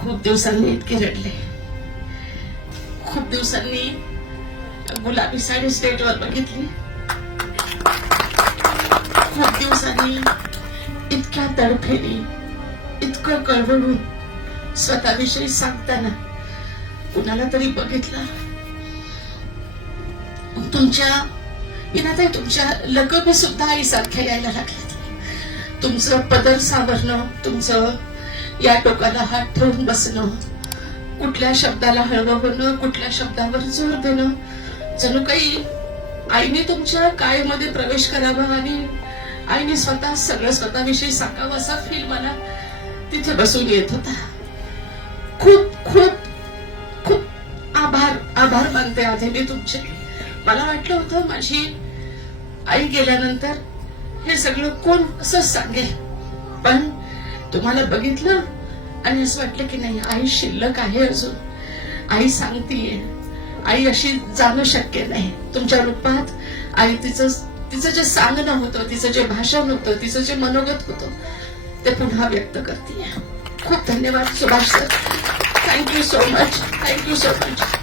खूप दिवसांनी इतके रडले. खूप दिवसांनी गुलाबी साडी स्टेटवर बघितली. खूप दिवसांनी इतक्या तडफेली, इतकं कळवळून स्वतःविषयी सांगताना कुणाला तरी बघितलं. तुमच्या विनाताई, तुमच्या लगबी सुद्धा आई सारख्या यायला लागल्या. तुमचं पदर सावरणं, तुमचं या टोकाला हात ठेवून बसणं, कुठल्या शब्दाला हळवं होणं, कुठल्या शब्दावर जोर देणं, जणू काही आईने तुमच्या काळेमध्ये प्रवेश करावा आणि आईने सगळं स्वतःविषयी सांगावं असा फील मला तिथे बसून येत होता. खूप खूप खूप आभार मानते आधी मी तुमचे. मला वाटलं होतं माझी आई गेल्यानंतर हे सगळं कोण असं सांगेल, पण तुम्हाला बघितलं आणि असं वाटलं की नाही, आई शिल्लक आहे अजून, आई सांगतीये. आई अशी जाणं शक्य नाही. तुमच्या रूपात आई तिचं जे सांगणं होतं, तिचं जे भाषण होतं, तिचं जे मनोगत होतं ते पुन्हा व्यक्त करते. खूप धन्यवाद Subhash sir. Thank you so much.